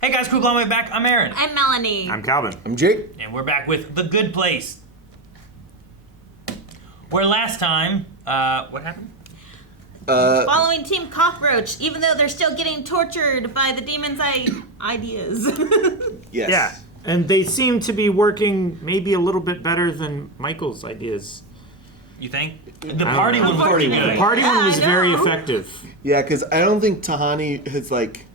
Hey guys, Crew Blonde back. I'm Aaron. I'm Melanie. I'm Calvin. I'm Jake. And we're back with The Good Place. Where last time, what happened? Following Team Cockroach, even though they're still getting tortured by the demon's ideas. Yes. Yeah, and they seem to be working maybe a little bit better than Michael's ideas. You think? The party one was pretty The good. party one was I know. very effective. Yeah, because I don't think Tahani has, like,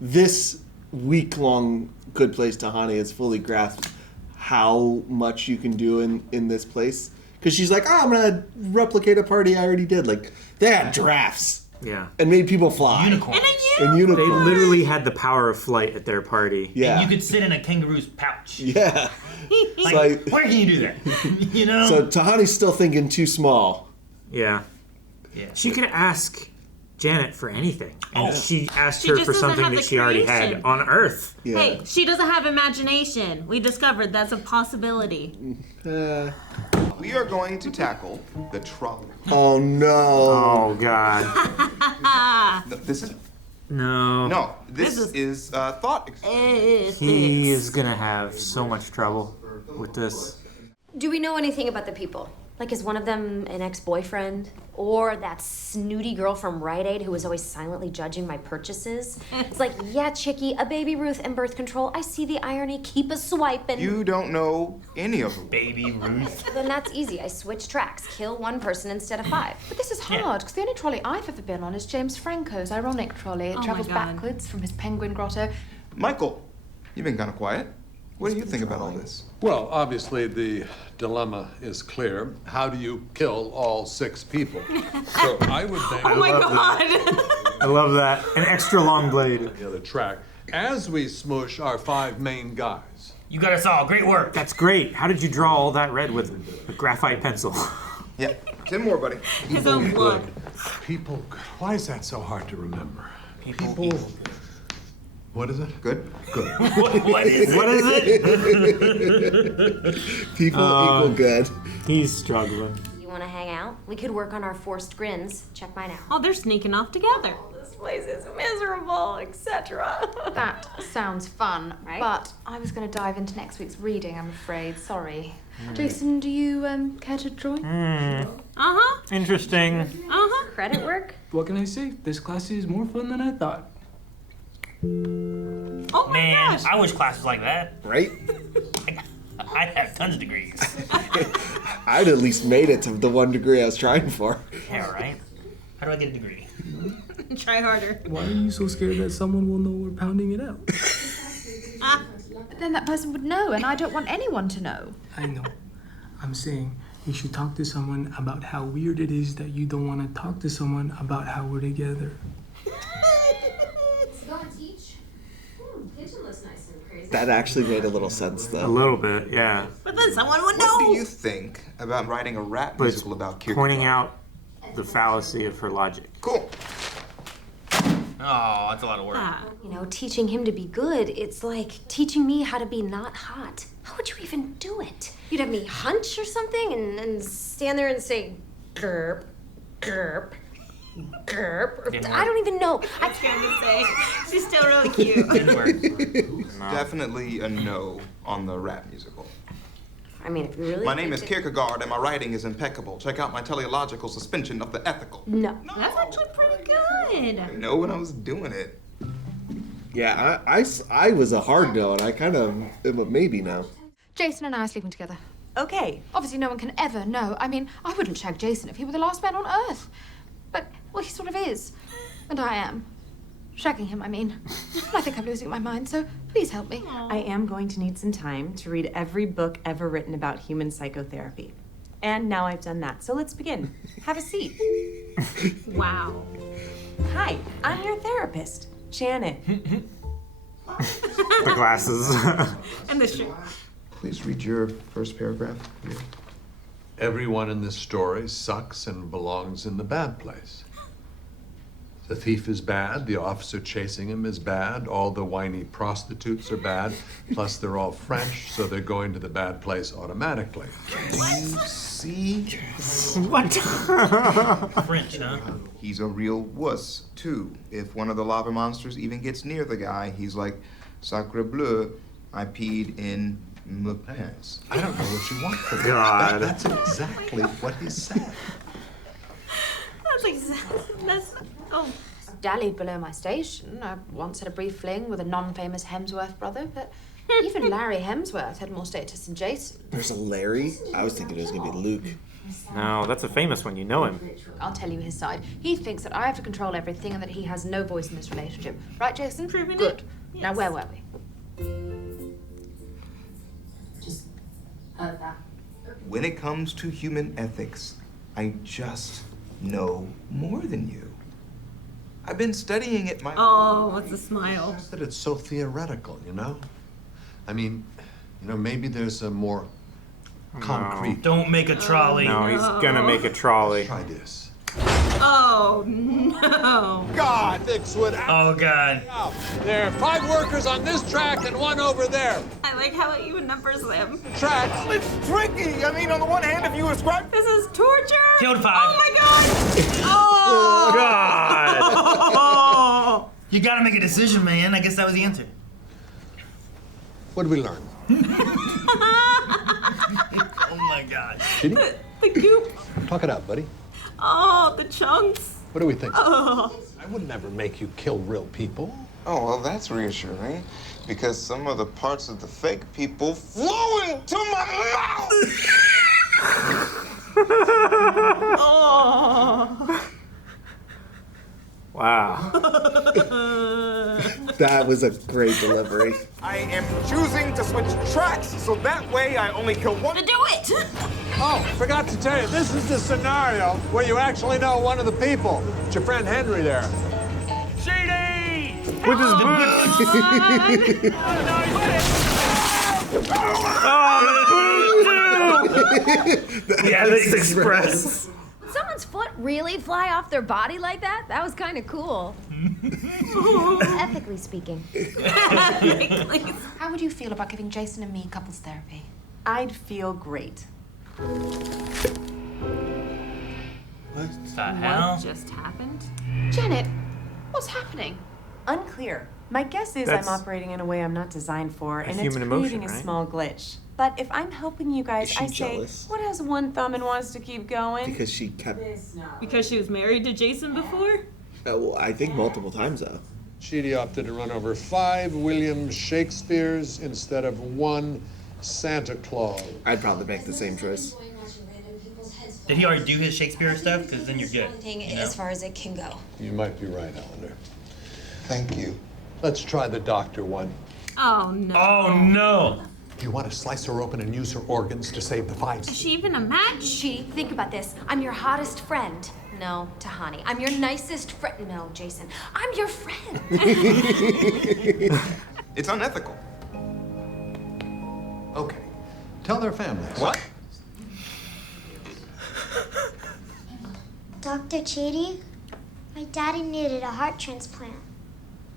this week-long Good Place Tahani has fully grasped how much you can do in this place. Because she's like, I'm going to replicate a party I already did. Like, they had giraffes Yeah. and made people fly. Unicorns. And They unicorns. literally had the power of flight at their party. Yeah. And you could sit in a kangaroo's pouch. Yeah. Like, where can you do that? You know? So Tahani's still thinking too small. Yeah. yeah. She could ask Janet for anything. And Oh. she asked She her just for doesn't something have that the she already creation. had on Earth. Yeah. Hey, she doesn't have imagination. We discovered that's a possibility. We are going to tackle the trolley. Oh, no. Oh, God. No, this is No. this is thought. He is going to have so much trouble with this. Do we know anything about the people? Like, is one of them an ex-boyfriend? Or that snooty girl from Rite Aid who was always silently judging my purchases? It's like, yeah, chickie, a baby Ruth and birth control. I see the irony. Keep a swiping. You don't know any of them. Baby Ruth. Then that's easy. I switch tracks. Kill one person instead of 5. But this is hard, because the only trolley I've ever been on is James Franco's ironic trolley. It my travels God. backwards from his penguin grotto. Michael, you've been kind of quiet. What do you think about all this? Well, obviously the dilemma is clear. How do you kill all 6 people? So I would think Oh my God. I love that. An extra long blade. the other track as we smush our 5 main guys. You got us all. Great work. That's great. How did you draw all that red with a graphite pencil? Yeah, 10 more, buddy. His own blood. People, why is that so hard to remember? People. What is it? Good. Good. What is it? What is it? People equal good. He's struggling. You want to hang out? We could work on our forced grins. Check mine out. Oh, they're sneaking off together. This place is miserable, etc. That sounds fun, Right? but I was going to dive into next week's reading, I'm afraid. Sorry. Jason, do you care to join? Uh-huh. Interesting. Uh-huh. Credit work? What can I say? This class is more fun than I thought. Oh my Man, gosh. I wish classes like that. Right? I'd have tons of degrees. I'd at least made it to the 1 degree I was trying for. Yeah, right? How do I get a degree? Try harder. Why are you so scared that someone will know we're pounding it out? But then that person would know, and I don't want anyone to know. I know. I'm saying you should talk to someone about how weird it is that you don't want to talk to someone about how we're together. Kitchen looks nice and crazy. That actually made a little sense, A though. little bit, yeah. But then someone would What do know. you think about writing a rap But it's musical about Kierkegaard? pointing out the fallacy of her logic. Cool. Oh, that's a lot of work. Ah. You know, teaching him to be good, it's like teaching me how to be not hot. How would you even do it? You'd have me hunch or something and stand there and say, gerp, gerp, gerp. Didn't I don't even know. I was going to say, she's still really cute. Didn't work. Definitely a no on the rap musical. I mean, if you really My name is think Kierkegaard and my writing is impeccable. Check out my teleological suspension of the ethical. No. That's actually pretty good. I know when I was doing it. Yeah, I was a hard no, and I kind of am a maybe now. Jason and I are sleeping together. Okay. Obviously, no one can ever know. I mean, I wouldn't shag Jason if he were the last man on Earth. But, well, he sort of is. And I am. Shagging him, I mean. I think I'm losing my mind, so please help me. I am going to need some time to read every book ever written about human psychotherapy. And now I've done that, so let's begin. Have a seat. Wow. Hi, I'm your therapist, Janet. The glasses. And the shirt. Please read your first paragraph. Everyone in this story sucks and belongs in the bad place. The thief is bad, the officer chasing him is bad, all the whiny prostitutes are bad, plus they're all French, so they're going to the bad place automatically. See? What? French, huh? He's a real wuss, too. If one of the lava monsters even gets near the guy, he's like, Sacre bleu, I peed in my pants. I don't know what you want from me. God. That's exactly what he said. That's oh. Dallied below my station. I once had a brief fling with a non-famous Hemsworth brother, but even Larry Hemsworth had more status than Jason. There's a Larry? I was thinking it was going to be Luke. No, that's a famous one. You know him. I'll tell you his side. He thinks that I have to control everything and that he has no voice in this relationship. Right, Jason? Proving Good. it. Now, Yes. where were we? Just heard that. When it comes to human ethics, I just know more than you. I've been studying it my Oh, what's a smile? Just that it's so theoretical, you know? I mean, maybe there's a more concrete. Don't make a trolley. No, he's gonna make a trolley. Try this. Oh no. God, fix what Oh God. There are 5 workers on this track and 1 over there. I like how it even numbers them. Tracks. It's tricky. I mean, on the one hand, if you ascribe This is torture. Killed 5. Oh my god. Oh God. You gotta make a decision, man. I guess that was the answer. What did we learn? Oh my God. The goop. Talk it out, buddy. Oh, the chunks. What do we think? Oh. I would never make you kill real people. Oh, well, that's reassuring. Because some of the parts of the fake people flew into my mouth! Oh. Wow. That was a great delivery. I am choosing to switch tracks, so that way I only kill one. To do it. Oh, forgot to tell you, this is the scenario where you actually know one of the people. It's your friend Henry there. Cheaty! With his boots. Yeah, this Express. Someone's foot really fly off their body like that? That was kind of cool. Ethically speaking. How would you feel about giving Jason and me couples therapy? I'd feel great. What the hell? What just happened? Janet, what's happening? Unclear. My guess is That's I'm operating in a way I'm not designed for, and it's human creating emotion, a right? small glitch. But if I'm helping you guys, Is she I say, jealous? what has one thumb and wants to keep going? Because she kept. Because she was married to Jason before? Well, I think multiple times, though. Chidi opted to run over 5 William Shakespeares instead of 1 Santa Claus. I'd probably make the same choice. Did he already do his Shakespeare stuff? Because then you're good. You know? As far as it can go. You might be right, Eleanor. Thank you. Let's try the doctor one. Oh no. Oh no. Do you want to slice her open and use her organs to save the 5? Is she even a match? She, think about this. I'm your hottest friend. No, Tahani. I'm your nicest friend. No, Jason. I'm your friend. It's unethical. Okay. Tell their families. What? Dr. Chidi, my daddy needed a heart transplant.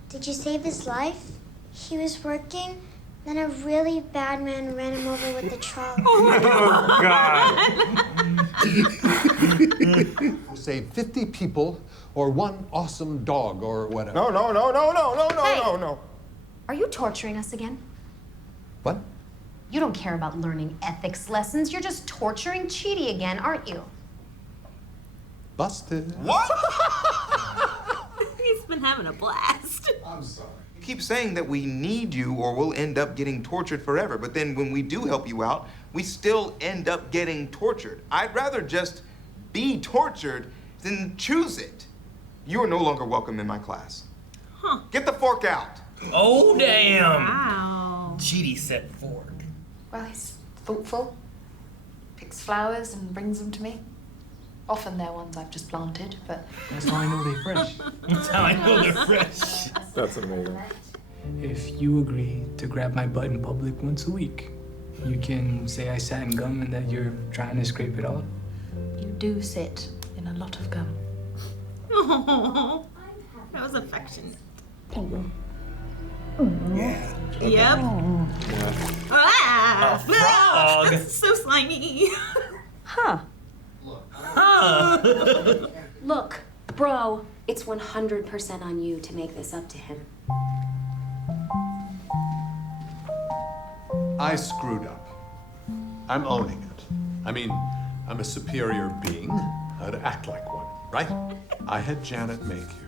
Did you save his life? He was working, then a really bad man ran him over with the trolley. Oh God. Save 50 people or 1 awesome dog or whatever. No. Are you torturing us again? What? You don't care about learning ethics lessons. You're just torturing Chidi again, aren't you? Busted. What? He's been having a blast. I'm sorry. You keep saying that we need you or we'll end up getting tortured forever, but then when we do help you out, we still end up getting tortured. I'd rather just be tortured than choose it. You are no longer welcome in my class. Huh. Get the fork out. Oh damn. Wow. Chidi said fork. Well, he's thoughtful. Picks flowers and brings them to me. Often they're ones I've just planted, but That's how I know they're fresh. That's how I know they're fresh. That's amazing. If you agree to grab my butt in public once a week, you can say I sat in gum and that you're trying to scrape it off. you do sit in a lot of gum. Oh, that was affectionate. Yeah. Okay. Yep. Ah, A frog. so slimy. Huh. Look, bro, it's 100% on you to make this up to him. I screwed up. I'm owning it. I mean, I'm a superior being. I'd act like one, right? I had Janet make you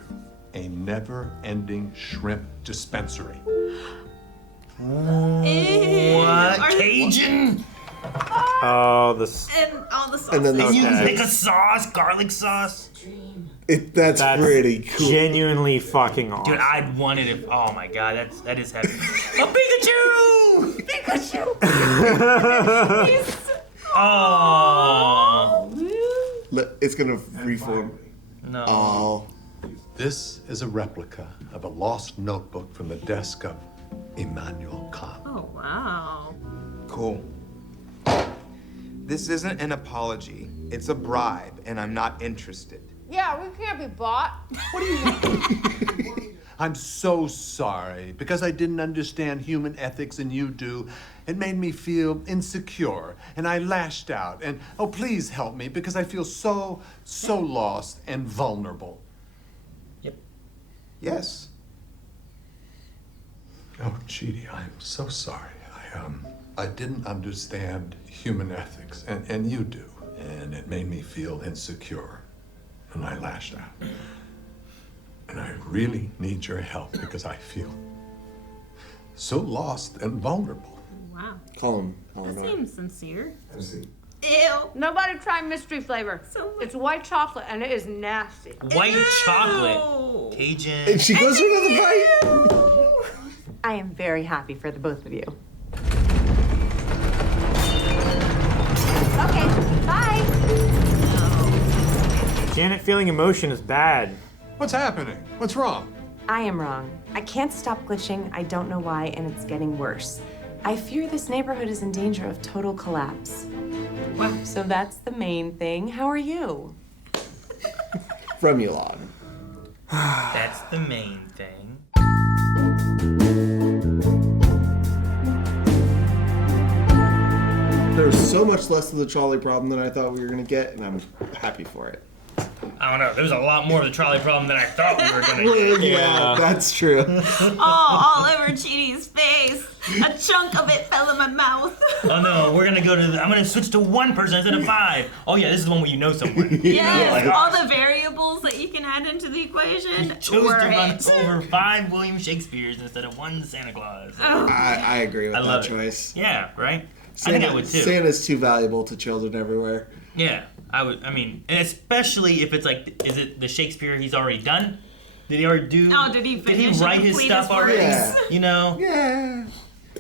a never-ending shrimp dispensary. What? Cajun? Oh, this. And all the sauce. And then And you Okay. pick a sauce, garlic sauce. That's pretty cool. Genuinely fucking awesome. Dude, I'd want it if. Oh my god, that is heavy. A Pikachu! Pikachu! Oh. It's gonna reform. No. Oh. This is a replica of a lost notebook from the desk of Immanuel Kant. Oh, wow. Cool. This isn't an apology. It's a bribe, and I'm not interested. Yeah, we can't be bought. What do you want? I'm so sorry because I didn't understand human ethics and you do. It made me feel insecure and I lashed out. And oh, please help me because I feel so lost and vulnerable. Yep. Yes. Oh, Chidi, I'm so sorry. I didn't understand human ethics and you do. And it made me feel insecure and I lashed out. And I really need your help because I feel so lost and vulnerable. Wow. Call him. That seems sincere. Ew. Nobody try mystery flavor. It's white chocolate and it is nasty. White chocolate. Cajun. And she goes for another bite. I am very happy for the both of you. Okay, bye. Janet feeling emotion is bad. What's happening? What's wrong? I am wrong. I can't stop glitching. I don't know why, and it's getting worse. I fear this neighborhood is in danger of total collapse. Wow. So that's the main thing. How are you? From Elon. That's the main thing. There's so much less of the trolley problem than I thought we were gonna get, and I'm happy for it. I don't know. There's a lot more of the trolley problem than I thought we were gonna get. Yeah, that's true. Oh, all over Chidi's face. A chunk of it fell in my mouth. Oh no, we're gonna go to. I'm gonna switch to one person instead of 5. Oh yeah, this is the one where you know someone. Yes, Yeah. all the variables that you can add into the equation. Chose were to run it. over 5 William Shakespeare's instead of 1 Santa Claus. Oh. I agree with I that love it. choice. Yeah, right. I think I would too. Santa's too valuable to children everywhere. Yeah, I would. I mean, and especially if it's like, is it the Shakespeare he's already done? Did he already do? Oh, did he finish write his complete stuff his already? works? Yeah. You know. Yeah.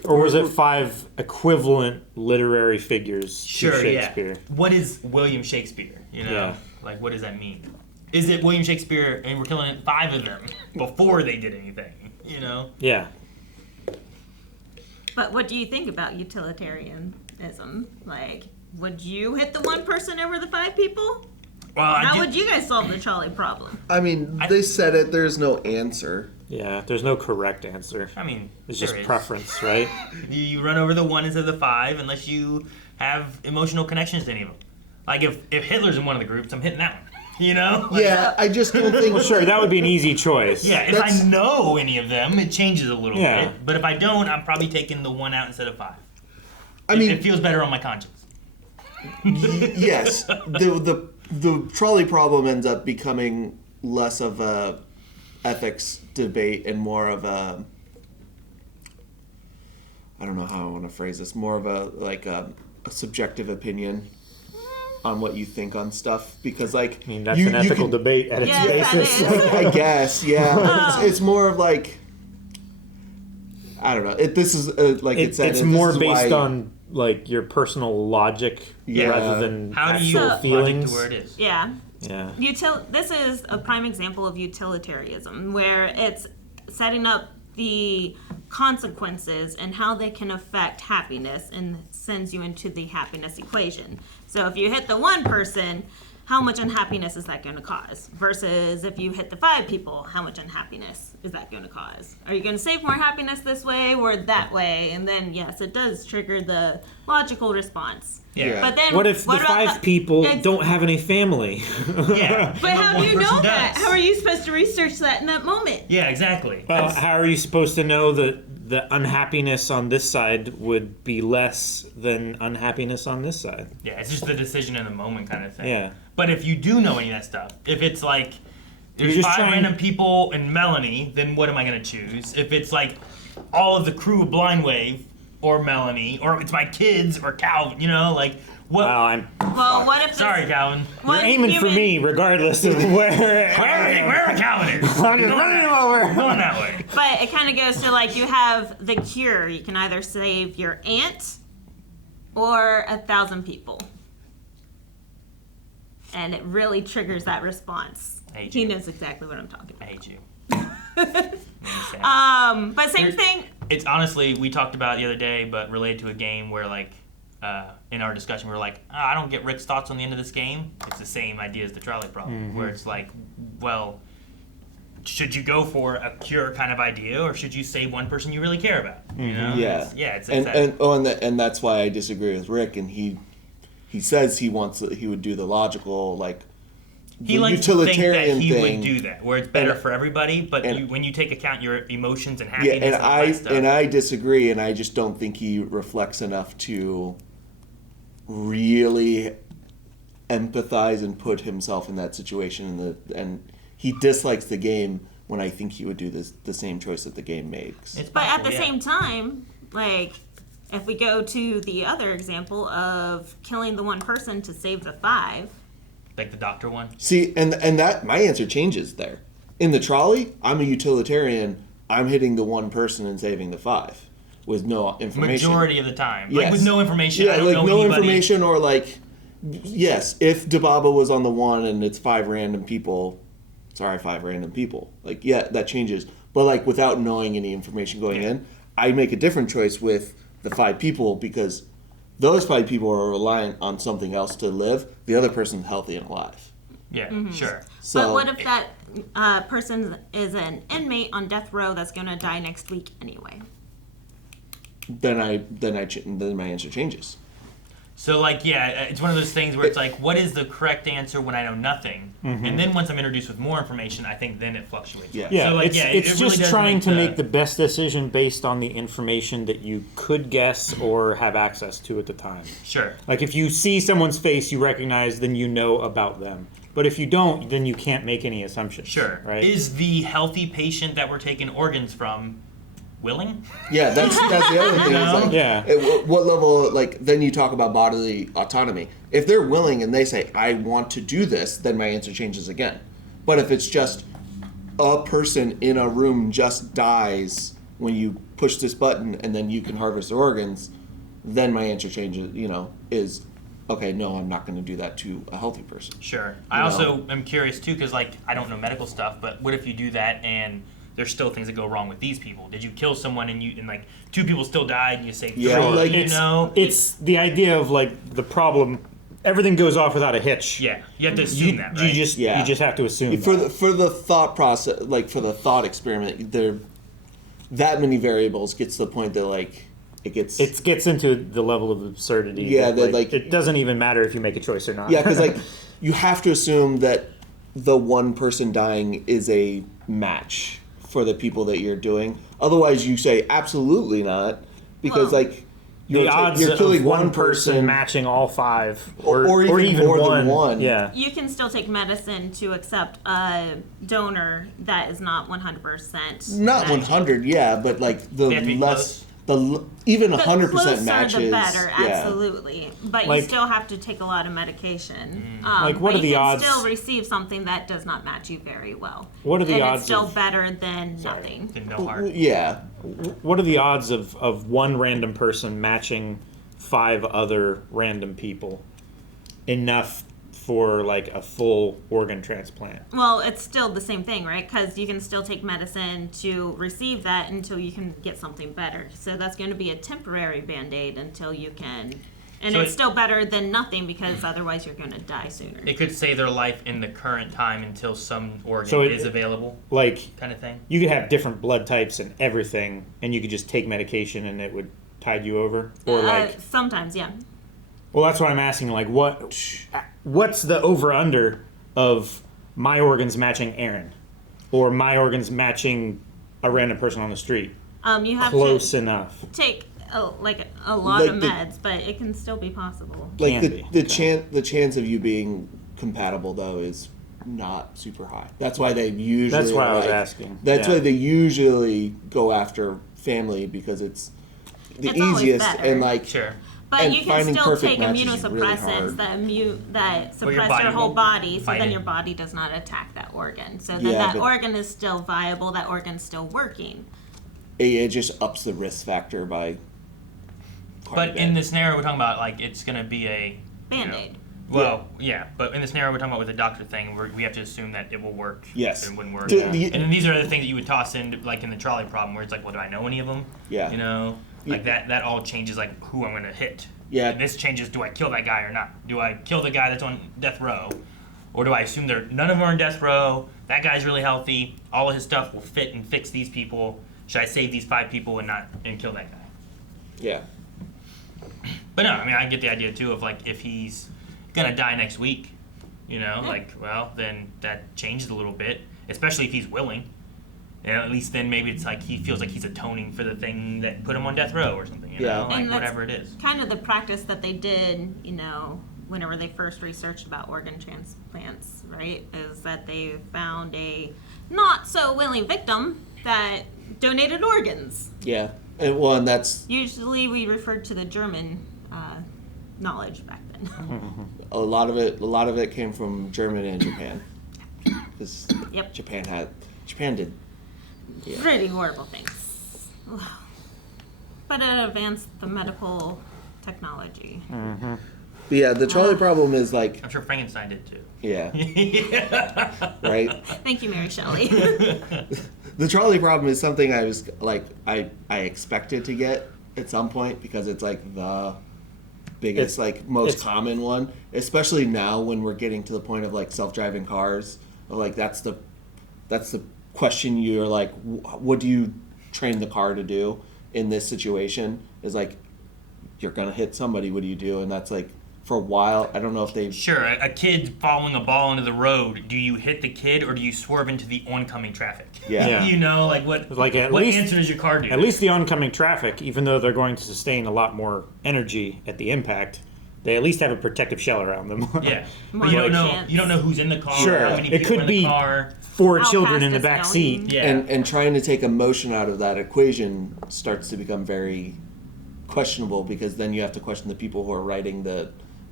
Or was it 5 equivalent literary figures Sure. to Shakespeare? Yeah. What is William Shakespeare? You know, Yeah. like what does that mean? Is it William Shakespeare and we're killing 5 of them before they did anything? You know. Yeah. But what do you think about utilitarianism? Like, would you hit the one person over the 5 people? Well, How would you guys solve the trolley problem? I mean, they said it. There's no answer. Yeah, there's no correct answer. I mean, It's there just is. preference, right? You run over the 1 instead of the 5 unless you have emotional connections to any of them. Like if Hitler's in one of the groups, I'm hitting that one. You know? Like, Yeah, I just don't think. Well, sure, that would be an easy choice. yeah, if I know any of them, it changes a little Yeah. bit. But if I don't, I'm probably taking the 1 out instead of 5. I mean, it feels better on my conscience. yes, the trolley problem ends up becoming less of a ethics debate and more of a, I don't know how I want to phrase this, more of a subjective opinion on what you think on stuff, because like I mean, that's an ethical can, debate at its Yes, that basis. is. I guess, yeah. It's more of like, I don't know. This is like it said. It's this more is based why- on like your personal logic Yeah. rather than How do you actual logic feelings. to where it is? Yeah. Yeah. This is a prime example of utilitarianism, where it's setting up the consequences and how they can affect happiness and sends you into the happiness equation. So if you hit the 1 person, how much unhappiness is that going to cause? Versus if you hit the 5 people, how much unhappiness is that going to cause? Are you going to save more happiness this way or that way? And then, yes, it does trigger the logical response. Yeah. But then, What if the about 5 people Ex- don't have any family? Yeah. But how do you One know person that? does. How are you supposed to research that in that moment? Yeah, exactly. Well, how are you supposed to know that the unhappiness on this side would be less than unhappiness on this side. Yeah, it's just the decision in the moment kind of thing. Yeah. But if you do know any of that stuff, if it's like there's just 5 random people and Melanie, then what am I going to choose? If it's like all of the crew of Blind Wave or Melanie, or it's my kids or Calvin, you know, like what? Well, what if? Sorry, Calvin. You're aiming for me, regardless of where Calvin is. I'm just running him over. Going that way. But it kind of goes to like you have the cure. You can either save your aunt or 1,000 people, and it really triggers that response. He knows exactly what I'm talking about. I hate you. But same thing. It's honestly, we talked about it the other day, but related to a game where like in our discussion we were like, I don't get Rick's thoughts on the end of this game. It's the same idea as the trolley problem, where it's like, well, should you go for a cure kind of idea, or should you save one person you really care about? You know? It's and that's why I disagree with Rick. And he says he would do the logical, like, he likes to think that he would do that, where it's better for everybody. But when you take account your emotions and happiness, and all that stuff, I disagree, and I just don't think he reflects enough to really empathize and put himself in that situation. And he dislikes the game when I think he would do the same choice that the game makes. But at the same time, like, if we go to the other example of killing the one person to save the 5. like the doctor one. See, and that my answer changes there. In the trolley, I'm a utilitarian. I'm hitting the one person and saving the 5 with no information. Majority of the time, Yes. like with no information. Yeah, I don't like know no anybody. information, or like, yes, if Dababa was on the one and it's 5 random people, sorry, 5 random people. Like, yeah, that changes. But like without knowing any information going in, I make a different choice with the 5 people because those 5 people are reliant on something else to live. The other person's healthy and alive. Yeah, sure. So, but what if that person is an inmate on death row that's going to die next week anyway? Then my answer changes. So, like, yeah, it's one of those things where it's like, what is the correct answer when I know nothing? Mm-hmm. And then once I'm introduced with more information, I think then it fluctuates. Yeah, So, like, it's it just really does trying to the- make the best decision based on the information that you could guess or have access to at the time. Sure. Like if you see someone's face you recognize, then you know about them. But if you don't, then you can't make any assumptions. Sure. Right? Is the healthy patient that we're taking organs from willing? Yeah, that's the other thing. No? Is like, Yeah. at what level, like, then you talk about bodily autonomy. If they're willing and they say, I want to do this, then my answer changes again. But if it's just a person in a room just dies when you push this button and then you can harvest their organs, then my answer changes, is, okay, no, I'm not going to do that to a healthy person. Sure. I also am curious, too, because, like, I don't know medical stuff, but what if you do that and there's still things that go wrong with these people? Did you kill someone and like 2 people still died and you say 3? like, it's the idea of like the problem. Everything goes off without a hitch. Yeah, you have to assume that, right? You just have to assume For the thought process, like for the thought experiment, there that many variables gets to the point that like it gets into the level of absurdity. Yeah, that, like it doesn't even matter if you make a choice or not. Yeah, because like you have to assume that the one person dying is a match for the people that you're doing. Otherwise, you say absolutely not, because like the odds you're killing of one person matching all 5, or even more than one. Yeah, You can still take medicine to accept a donor that is not 100%. Not 100, yeah, but like the less. Even 100% matches. The better, yeah. absolutely. But Like- you still have to take a lot of medication. Like, what but are the you can odds- still receive something that does not match you very well. What are the and odds it's still of- better than nothing. Then no heart. Yeah. What are the odds of one random person matching 5 other random people enough for like a full organ transplant? Well, it's still the same thing, right? Because you can still take medicine to receive that until you can get something better. So that's going to be a temporary Band-Aid until you can. And So it's still better than nothing because otherwise you're going to die sooner. It could save their life in the current time until some organ So is available, Like kind of thing. you could have different blood types and everything, and you could just take medication and it would tide you over, or like. Sometimes, yeah. Well, that's what I'm asking. Like, what's the over/under of my organs matching Aaron, or my organs matching a random person on the street? You have Close to enough. take a lot of meds, but it can still be possible. Like the chance of you being compatible though is not super high. That's why they usually. That's why I was asking. That's why they usually go after family because it's the easiest and like. Sure. But you can still take immunosuppressants that suppress your whole body, so then your body does not attack that organ. So then that organ is still viable, that organ's still working. It just ups the risk factor by But in the scenario we're talking about, like, it's going to be a... Band-Aid. But in the scenario we're talking about with the doctor thing, we have to assume that it will work. Yes. It wouldn't work. And then these are the things that you would toss in, like in the trolley problem, where it's like, well, do I know any of them? Yeah. You know? Like, that all changes, like, who I'm going to hit. Yeah. And this changes, do I kill that guy or not? Do I kill the guy that's on death row? Or do I assume none of them are on death row, that guy's really healthy, all of his stuff will fit and fix these people? Should I save these 5 people and kill that guy? Yeah. But no, I mean, I get the idea, too, of, like, if he's going to die next week, you know, like, well, then that changes a little bit, especially if he's willing. You know, at least then maybe it's like he feels like he's atoning for the thing that put him on death row or something, you know, like whatever it is. Kind of the practice that they did, you know, whenever they first researched about organ transplants, right, is that they found a not so willing victim that donated organs. Yeah. And that's... Usually we referred to the German knowledge back then. A lot of it came from Germany and Japan. Because Japan did pretty horrible things. But it advanced the medical technology. Mm-hmm. But yeah, the trolley problem is like... I'm sure Frankenstein did too. Yeah. Right? Thank you, Mary Shelley. The trolley problem is something I was like, I expected to get at some point because it's like the biggest, most common one, especially now when we're getting to the point of like self-driving cars. Like that's the question. You're like, what do you train the car to do in this situation? Is like, you're gonna hit somebody. What do you do? And that's like, for a while, I don't know if they've... Sure, a kid following a ball into the road, do you hit the kid or do you swerve into the oncoming traffic? Yeah. You know, like what answer does your car do? At least the oncoming traffic, even though they're going to sustain a lot more energy at the impact, they at least have a protective shell around them. Yeah. But you don't know who's in the car, sure. how many It people could in be the car. 4 children in the back seat. Yeah. And trying to take emotion out of that equation starts to become very questionable because then you have to question the people who are writing the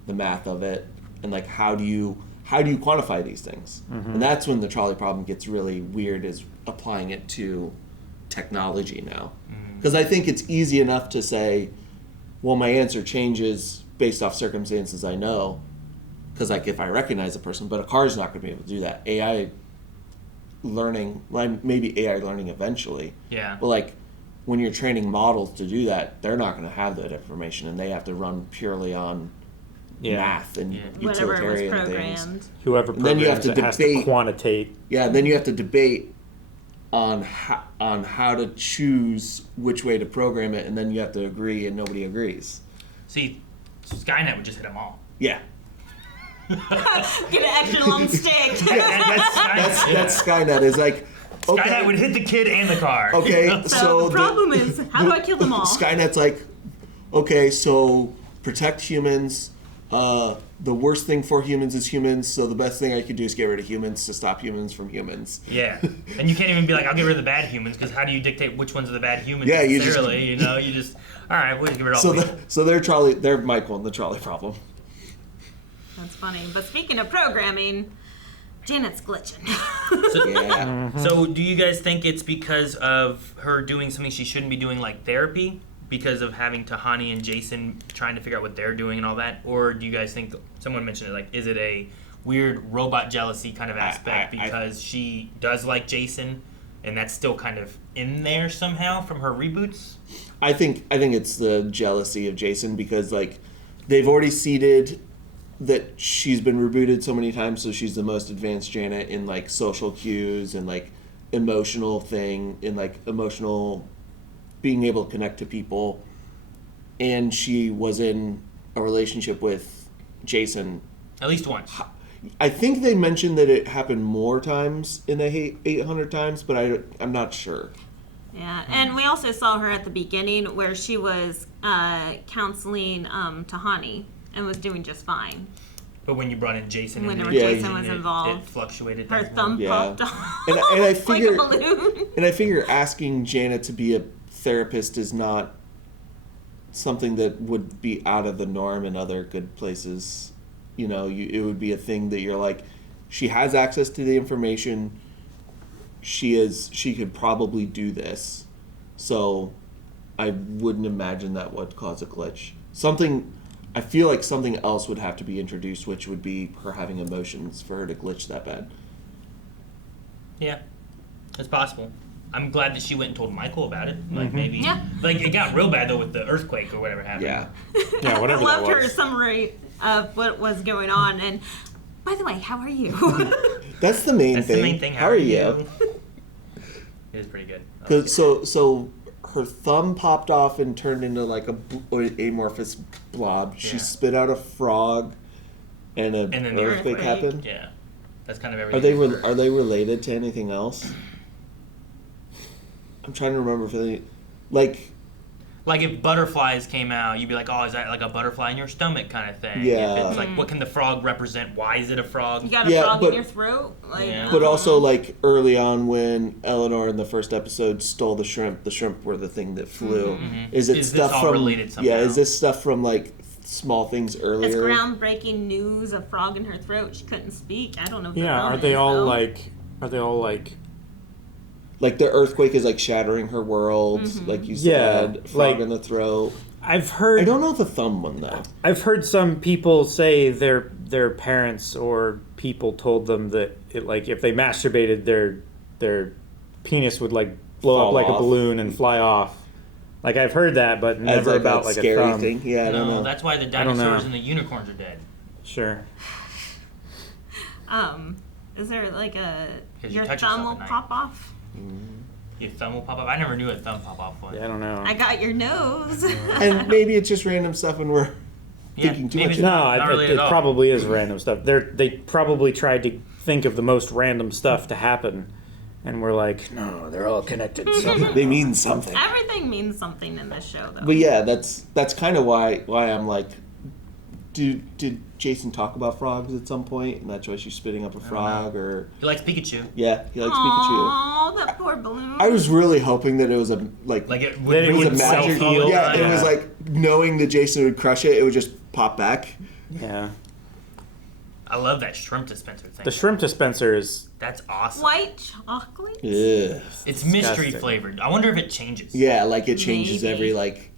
math of it and like how do you quantify these things. Mm-hmm. And that's when the trolley problem gets really weird, is applying it to technology now, because I think it's easy enough to say, well, my answer changes based off circumstances I know, because like if I recognize a person, but a car's not going to be able to do that. AI learning, maybe AI learning eventually, but like when you're training models to do that, they're not going to have that information and they have to run purely on math and utilitarian things. Whoever programs it has to quantitate. Yeah, then you have to debate on how to choose which way to program it, and then you have to agree, and nobody agrees. See, Skynet would just hit them all. Yeah. Get an extra long stick. That's Skynet. Is like, okay. Skynet would hit the kid and the car. Okay, so the problem is, how do I kill them all? Skynet's like, okay, so protect humans. The worst thing for humans is humans, so the best thing I could do is get rid of humans to stop humans from humans. Yeah, and you can't even be like, I'll get rid of the bad humans, because how do you dictate which ones are the bad humans? Yeah, necessarily, you just all right, we'll get rid of all. So they're Michael and the trolley problem. That's funny. But speaking of programming, Janet's glitching. So do you guys think it's because of her doing something she shouldn't be doing, like therapy? Because of having Tahani and Jason trying to figure out what they're doing and all that? Or do you guys think, someone mentioned it, like, is it a weird robot jealousy kind of aspect because she does like Jason and that's still kind of in there somehow from her reboots? I think it's the jealousy of Jason because, like, they've already seeded that she's been rebooted so many times, so she's the most advanced Janet in, like, social cues and, like, emotional being able to connect to people, and she was in a relationship with Jason at least once. I think they mentioned that it happened more times in the 800 times, but I'm not sure. Yeah, and we also saw her at the beginning where she was counseling Tahani and was doing just fine. But when you brought in Jason, Whenever and Jason was involved, it fluctuated. her thumb popped off and I figure, like a balloon. And I figure asking Janet to be a therapist is not something that would be out of the norm in other good places. You know, it would be a thing that you're like, she has access to the information. She could probably do this. So I wouldn't imagine that would cause a glitch. I feel like something else would have to be introduced, which would be her having emotions for her to glitch that bad. Yeah, it's possible. I'm glad that she went and told Michael about it. Like maybe, Yeah. like it got real bad though with the earthquake or whatever happened. Yeah, yeah, whatever I loved that her was. summary of what was going on. And by the way, how are you? that's the main That's thing. the main thing. How are you? It is pretty good. I like Cause it. so her thumb popped off and turned into like a amorphous blob. She Yeah. spit out a frog, and And then the earthquake happened. Yeah, that's kind of Are everything. they related to anything else? I'm trying to remember if they like. Like if butterflies came out, you'd be like, oh, is that like a butterfly in your stomach kind of thing? Yeah. If it's like, what can the frog represent? Why is it a frog? You got a frog in your throat? Like, Yeah. But also, like early on, when Eleanor in the first episode stole the shrimp were the thing that flew. Is it Is this stuff all from? related Yeah, somehow? is this stuff from like small things earlier? It's groundbreaking news, a frog in her throat. She couldn't speak. I don't know if Yeah, they're are they all though. like? Are they all like? Like the earthquake is like shattering her world, like you said. Yeah, Frog like- in the throat. I've heard. I don't know the thumb one though. I've heard some people say their parents or people told them that it, like if they masturbated, their penis would like blow Fall up like off. a balloon and fly off. Like I've heard that, but As never like about a like scary a thumb. thing. Yeah, I don't know. That's why the I don't know. dinosaurs and the unicorns are dead. Sure. Is there like a 'Cause you your touch thumb yourself will at night. pop off? Your thumb will pop up. I never knew a thumb pop off was. Yeah, I don't know. I got your nose. And maybe it's just random stuff, and we're thinking too maybe much. it's not No, related it at all. probably is random stuff. They probably tried to think of the most random stuff to happen, and we're like, no, they're all connected somehow. They mean something. Everything means something in this show, though. But yeah, that's kind of why I'm like, did Jason talk about frogs at some point, and that's why she's spitting up a frog, or He likes Pikachu. yeah, he likes Pikachu. Oh, that poor balloon. I was really hoping that it was a Like it That would, it it was a would magic. self-heal. Yeah, it Yeah. was like knowing that Jason would crush it, it would just pop back. Yeah. I love that shrimp dispenser thing. The shrimp dispenser is That's awesome. White chocolate? Yeah. It's mystery disgusting. flavored. I wonder if it changes. Yeah, like it changes Maybe. every like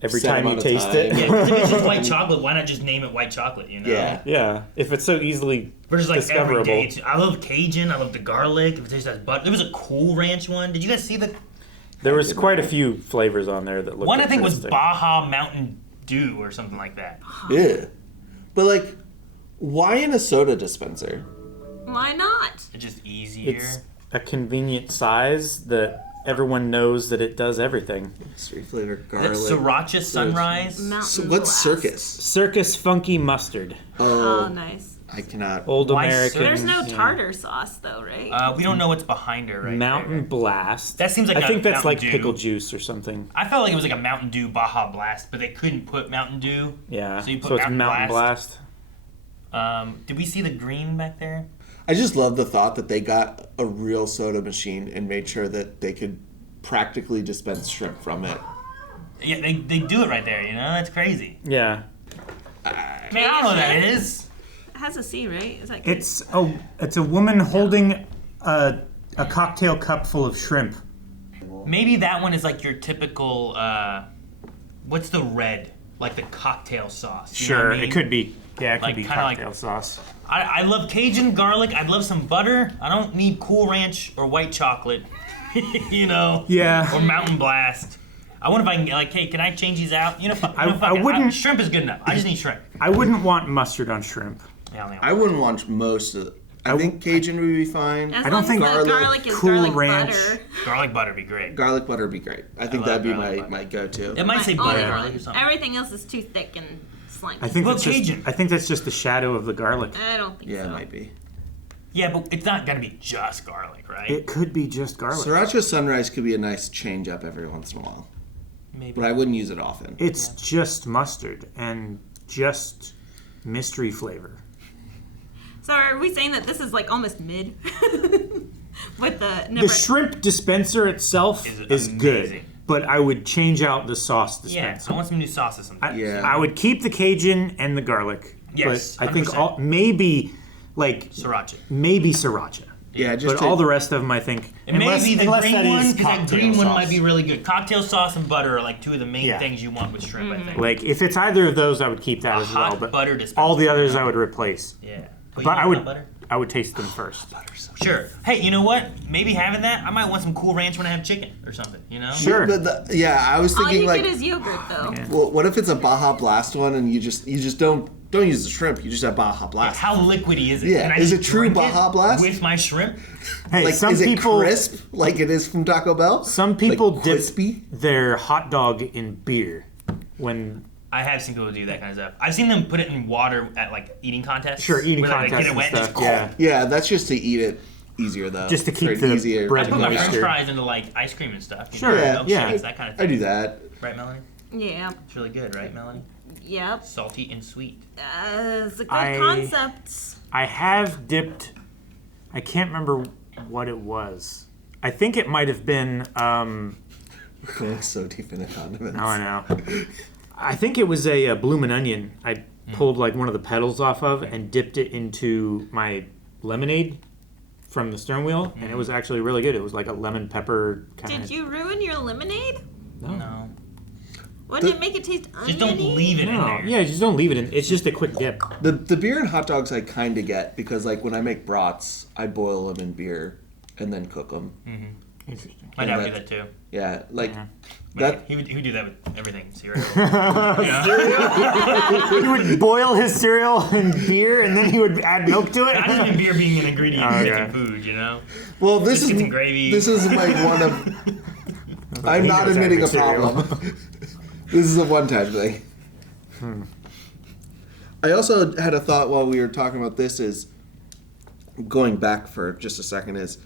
every set time you amount of taste time. it. Yeah, 'cause if it's just white chocolate, why not just name it white chocolate? You know. Yeah. Yeah, if it's so easily Versus like every discoverable. day. I love Cajun. I love the garlic. If it tastes like butter. There was a Cool Ranch one. Did you guys see the There was quite a few flavors on there that looked one? I think was interesting. Baja Mountain Dew or something like that. Yeah. But like, why in a soda dispenser? Why not? It's just easier. It's a convenient size that everyone knows that it does everything. Street flavor Is garlic. it Sriracha Sunrise? Mountain So what's Blast. circus? Circus Funky Mustard. Oh, nice. I cannot. Old Why American. There's no yeah. tartar sauce, though, right? We don't know what's behind her right Mountain there. Blast. That seems like I think that's Mountain like Dew. pickle juice or something. I felt like it was like a Mountain Dew Baja Blast, but they couldn't put Mountain Dew. Yeah. So you put it's Mountain Mountain Blast. Did we see the green back there? I just love the thought that they got a real soda machine and made sure that they could practically dispense shrimp from it. Yeah, they do it right there. You know, that's crazy. Yeah. I mean, I don't know what that is. It has a C, right? Is that good? It's a woman holding a cocktail cup full of shrimp. Maybe that one is like your typical. What's the red? Like the cocktail sauce. You know Sure, what I mean? it could be. Yeah, it could Like, be kinda like- cocktail sauce. I love Cajun garlic. I'd love some butter. I don't need Cool Ranch or white chocolate. You know. Yeah. Or Mountain Blast. I wonder if I can get like, hey, can I change these out? You know, fuck I it. wouldn't- Shrimp is good enough. I just need shrimp. I wouldn't want mustard on shrimp. Yeah, I wouldn't want most of it. I think Cajun would be fine. As I don't long think as the garlic is Cool garlic Ranch. butter. Garlic butter would be great. Garlic butter would be great. I think love that'd be garlic my, butter. my go-to. It might say Only butter Yeah. garlic or something. Everything else is too thick and slimy. I think Well, that's just, Cajun. I think that's just the shadow of the garlic. I don't think Yeah, so. it might be. Yeah, but it's not gonna be just garlic, right? It could be just garlic. Sriracha sunrise could be a nice change up every once in a while. Maybe. But I wouldn't use it often. It's just mustard and just mystery flavor. So are we saying that this is like almost mid? With The shrimp dispenser itself is good, but I would change out the sauce dispenser. Yeah, I want some new sauces sometimes. I would keep the Cajun and the garlic. Yes, but I think 100%. maybe like Sriracha. Maybe sriracha. Yeah, just but all the rest of them, I think. And maybe the green one, because that green one sauce. might be really good. Cocktail sauce and butter are like two of the main things you want with shrimp, I think. Like if it's either of those, I would keep that as well. hot But butter dispenser. all the others, I would replace. Yeah. But you I want would. hot butter? I would taste them first. Sure. Hey, you know what? Maybe having that, I might want some Cool Ranch when I have chicken or something, you know? Sure. But I was all thinking you like, get is yogurt, though. well, what if it's a Baja Blast one and you just don't use the shrimp, you just have Baja Blast. How liquidy is it? Yeah, Can I is just it true drink Baja Blast? with my shrimp? Hey, like, some is people it crisp like it is from Taco Bell? Some people Like dip crispy? their hot dog in beer when. I have seen people do that kind of stuff. I've seen them put it in water at like eating contests. Sure, eating where, like, contests get it wet and and stuff. just Yeah. Yeah, that's just to eat it easier though. Just to keep For the easier bread I put my French moisture. fries into like ice cream and stuff. You Sure, know, yeah. milkshakes, that kind of thing. I do that. Right, Melanie? Yeah. It's really good, right, Melanie? Yep. Salty and sweet. It's a good concept. I have dipped. I can't remember what it was. I think it might have been. We're going so deep into condiments. Oh, I know. I think it was a bloomin' onion. I pulled like one of the petals off of and dipped it into my lemonade from the stern wheel, and it was actually really good. It was like a lemon pepper kind of. Did you ruin your lemonade? No. Wouldn't it make it taste oniony? Just don't leave it in there. Yeah, just don't leave it in. It's just a quick dip. The beer and hot dogs I kind of get because like when I make brats, I boil them in beer and then cook them. Mm-hmm. Interesting. My dad would do that too. Yeah, like That he would do that with everything. Cereal. He would boil his cereal in beer and then he would add milk to it. I just mean beer being an ingredient Oh, in yeah. making food, you know. Well, this Biscuits is and gravy. This is like one of. I'm He not knows admitting a every cereal. problem. This is a one-time thing. I also had a thought while we were talking about this is going back for just a second is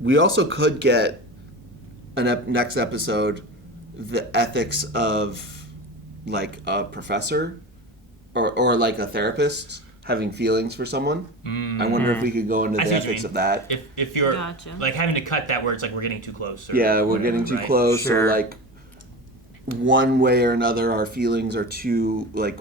we also could get next episode the ethics of like a professor or like a therapist having feelings for someone. I wonder if we could go into I the see what you ethics mean. of that. If you're Gotcha. like having to cut that where it's like we're getting too close. Or Yeah, we're whatever, getting too right? close, Sure. or like one way or another, our feelings are too like.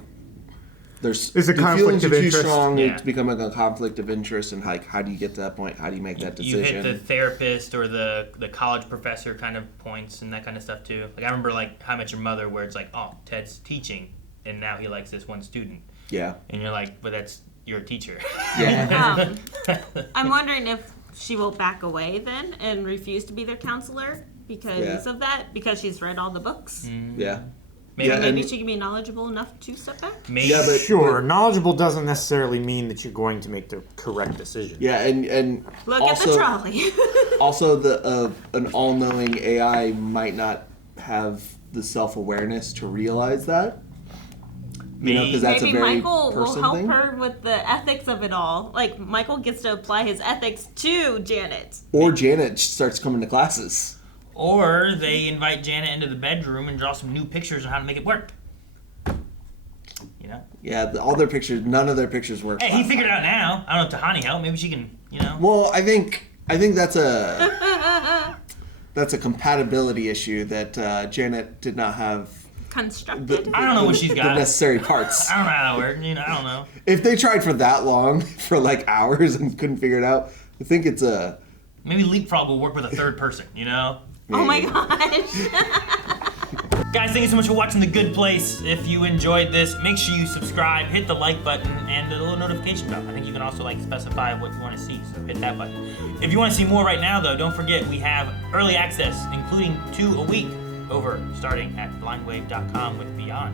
There's It's a the conflict feelings of are too interest. strong. Yeah. It's becoming a conflict of interest, and like, how do you get to that point? How do you make that You decision? hit the therapist or the college professor kind of points and that kind of stuff too. Like I remember like How I Met Your Mother where it's like, oh, Ted's teaching and now he likes this one student. Yeah. And you're like, but that's you're a teacher. Yeah. I'm wondering if she will back away then and refuse to be their counselor because Yeah. of that, because she's read all the books. Yeah. Maybe, Yeah, Maybe and- she can be knowledgeable enough to step back. maybe Yeah, but Sure, knowledgeable doesn't necessarily mean that you're going to make the correct decision. Yeah, and Look also, at the trolley. also, the an all-knowing AI might not have the self-awareness to realize that. You know, because that's Maybe a very Michael will person help thing. her with the ethics of it all. Like Michael gets to apply his ethics to Janet. Or Janet starts coming to classes. Or they invite Janet into the bedroom and draw some new pictures on how to make it work. You know? Yeah, all their pictures, none of their pictures work. Hey, he figured it out now. I don't know if Tahani helped. Maybe she can, you know. Well, I think that's a compatibility issue that Janet did not have Constructed. I don't know what she's the got. necessary parts. I don't know how that works. You know, I don't know. If they tried for that long, for like hours, and couldn't figure it out, I think it's a. Maybe Leapfrog will work with a third person, you know? Oh my gosh. Guys, thank you so much for watching The Good Place. If you enjoyed this, make sure you subscribe, hit the like button, and the little notification bell. I think you can also like specify what you want to see, so hit that button. If you want to see more right now, though, don't forget we have early access, including 2 a week, over starting at blindwave.com with Beyond.